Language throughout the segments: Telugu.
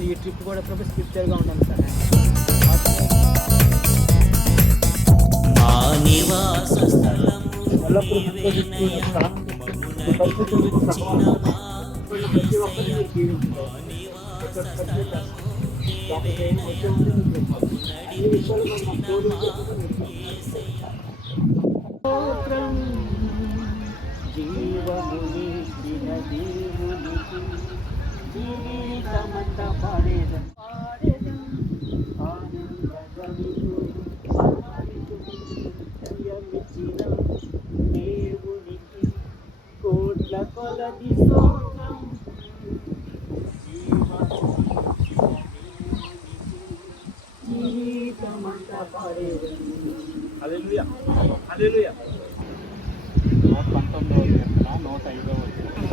ఉండాలి. ఈ ట్రిప్ కూడా ప్రభు స్పిరిచువల్గా ఉండాలి సార్. హల్లెలూయా హల్లెలూయా. 119వ కీర్తన 105వ వచనం.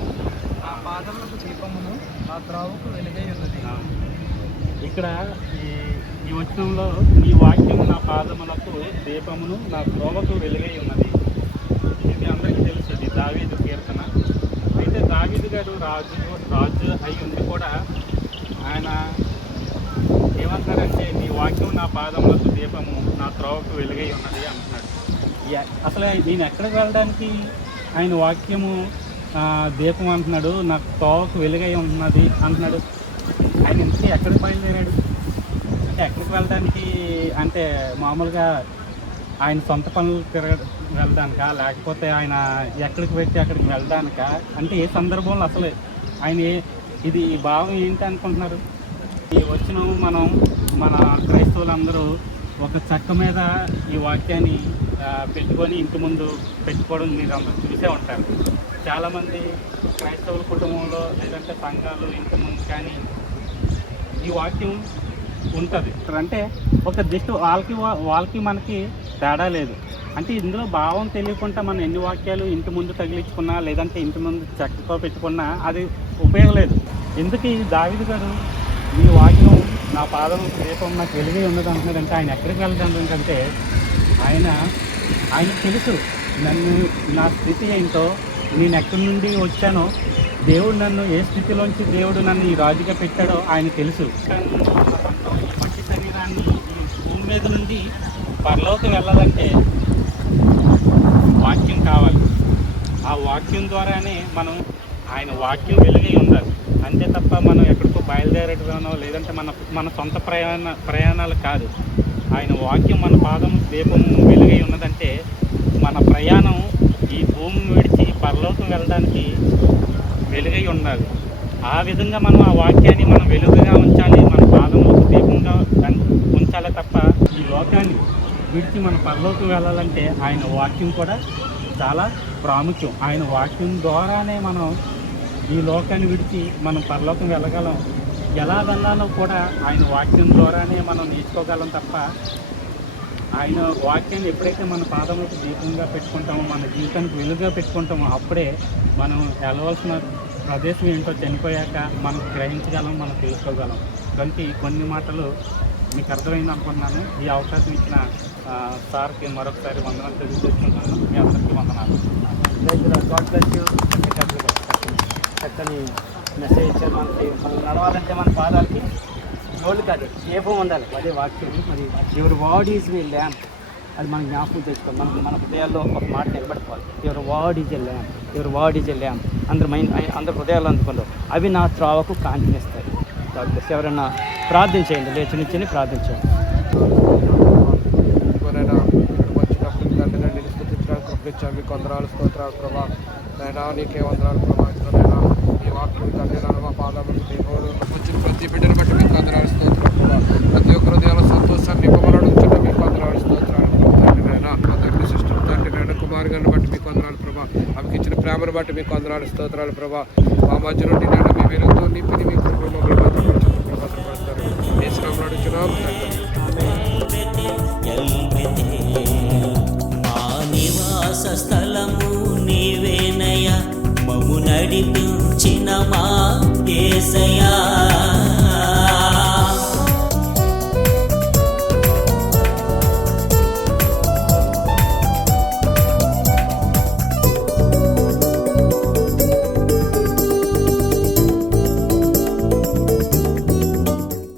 ఆ పాదములకు దీపమును ఆ త్రావుకు వెలుగై ఉన్నది. ఇక్కడ ఈ వచనంలో నీ వాక్యం నా పాదములకు దీపమును నా త్రోవకు వెలుగై ఉన్నది. ఇది అందరికీ తెలుసు, ఇది దావీదు కీర్తన. అయితే దావీదు గారు రాజు అయి ఉంది కూడా ఆయన ఏమంటారంటే నీ వాక్యం నా పాదములకు దీపము నా త్రోవకు వెలుగై ఉన్నది అంటున్నాడు. అసలు నేను ఎక్కడికి వెళ్ళడానికి ఆయన వాక్యము దీపం అంటున్నాడు, నా త్రోవకు వెలుగై ఉన్నది అంటున్నాడు. ఆయన ఇంతకీ ఎక్కడికి బయలుదేరాడు అంటే ఎక్కడికి వెళ్ళడానికి? అంటే మామూలుగా ఆయన సొంత పనులు వెళ్ళడానికా, లేకపోతే ఆయన ఎక్కడికి పెట్టి అక్కడికి వెళ్ళడానికా? అంటే ఏ సందర్భంలో అసలు ఆయన ఇది భావం ఏంటి అనుకుంటున్నారు? ఈ వచ్చిన మన క్రైస్తవులందరూ ఒక చెక్క మీద ఈ వాక్యాన్ని పెట్టుకొని ఇంటి ముందు పెట్టుకోవడం మీరు అందరూ చూసే ఉంటారు. చాలామంది క్రైస్తవుల కుటుంబంలో లేదంటే సంఘాలు ఇంటి ముందు కానీ ఈ వాక్యం ఉంటుంది. అంటే ఒక జస్ట్ వాళ్ళకి మనకి తేడా లేదు. అంటే ఇందులో భావం తెలియకుండా మనం ఎన్ని వాక్యాలు ఇంటి ముందు తగిలించుకున్నా లేదంటే ఇంటి ముందు చెక్కతో పెట్టుకున్నా అది ఉపయోగం లేదు. ఎందుకు ఈ దావీదు గారు ఈ వాక్యం నా పాదం దీపం నాకు వెలుగై ఉన్నది అంటున్నాడంటే ఆయన ఎక్కడికి వెళ్తాడంటే ఆయన తెలుసు నన్ను నా స్థితి ఏంటో, నేను ఎక్కడి నుండి వచ్చానో, దేవుడు నన్ను ఏ స్థితిలోంచి దేవుడు నన్ను ఈ రాజుగా పెట్టాడో ఆయన తెలుసు. మట్టి శరీరాన్ని భూమి మీద నుండి పరలోకి వెళ్ళాలంటే వాక్యం కావాలి. ఆ వాక్యం ద్వారానే మనం ఆయన వాక్యం వెలుగై ఉండాలి. అంతే తప్ప మనం ఎక్కడికో బయలుదేరడమో లేదంటే మన సొంత ప్రయాణాలు కాదు. ఆయన వాక్యం మన పాదం దీపం వెలుగై ఉన్నదంటే మన ప్రయాణం ఈ భూమి విడిచి పరలోకం వెళ్ళడానికి వెలుగై ఉండాలి. ఆ విధంగా మనం ఆ వాక్యాన్ని మనం వెలుగుగా ఉంచాలి, మన పాదములకు దీపంగా ఉంచాలి తప్ప ఈ లోకాన్ని విడిచి మన పరలోకం వెళ్ళాలంటే ఆయన వాక్యం కూడా చాలా ప్రాముఖ్యం. ఆయన వాక్యం ద్వారానే మనం ఈ లోకాన్ని విడిచి మనం పరలోకం వెళ్ళగలం. ఎలా వెళ్ళాలో కూడా ఆయన వాక్యం ద్వారానే మనం నేర్చుకోగలం తప్ప ఆయన వాక్యాన్ని ఎప్పుడైతే మన పాదములకు దీపంగా పెట్టుకుంటామో, మన జీవితానికి వెలుగుగా పెట్టుకుంటామో అప్పుడే మనం వెళ్ళవలసిన ప్రదేశం ఏంటో చనిపోయాక మనం గ్రహించగలం, మనం తెలుసుకోగలం. కనుక ఈ కొన్ని మాటలు మీకు అర్థమైంది అనుకుంటున్నాను. ఈ అవకాశం ఇచ్చిన సార్కి మరొకసారి వందనాలు తెలియజేసుకుంటున్నాను. మీ అందరికీ వందనాలు. God bless you. చక్కని మెసేజ్ ఇచ్చారు. మనం నడవాలంటే మన పాదాలకి గోల్డ్ కాదు దీపం ఉండాలి, అదే వాక్యం. మరి your word is the lamp, అది మనం జ్ఞాపకం తెచ్చుకోవాలి. మన హృదయాల్లో ఒక మాట నిలబెట్టుకోవాలి. Your word is a lamp, your word is a lamp. అందరు హృదయాల్లో అందుకుందో అవి నా త్రోవకు కాంతినిస్తాయి. డాక్టర్స్ ఎవరైనా ప్రార్థన చేయండి, లేచి నిల్చొని ప్రార్థన చేయండి. మీకు వందనాలు స్తోత్రాలు ప్రభా. నైనా నీకే వందనాలు ప్రభావితమైనా ఈ వాక్యం తండ్రి నాన్న మా పాదాలకు దేవుడు వచ్చిన ప్రతి బిడ్డను బట్టి మీకు వందనాలు స్తోత్రాలు ప్రభా. ప్రతి ఒక్క హృదయాల సంతోషాన్ని నింపబడడం చుట్టూ మీకు వందనాలు స్తోత్రాలు తండ్రి నాయన. మా తండ్రి సిస్టర్ తండ్రి నాయన కుమార్ గారిని బట్టి మీకు వందనాలు ప్రభా. ఆమెకి ఇచ్చిన ప్రేమను బట్టి మీకు వందనాలు స్తోత్రాలు ప్రభా. మా మధ్య నుండి నేను మీ వెలుగుతో నింపిని మీ కుటుంబం భద్రపడతారు. నేర్చుకున్నాం నడుచున్నాం తండ్రి. స్థలము నీవేనయ మము నడిపించిన మా యేసయ్యా.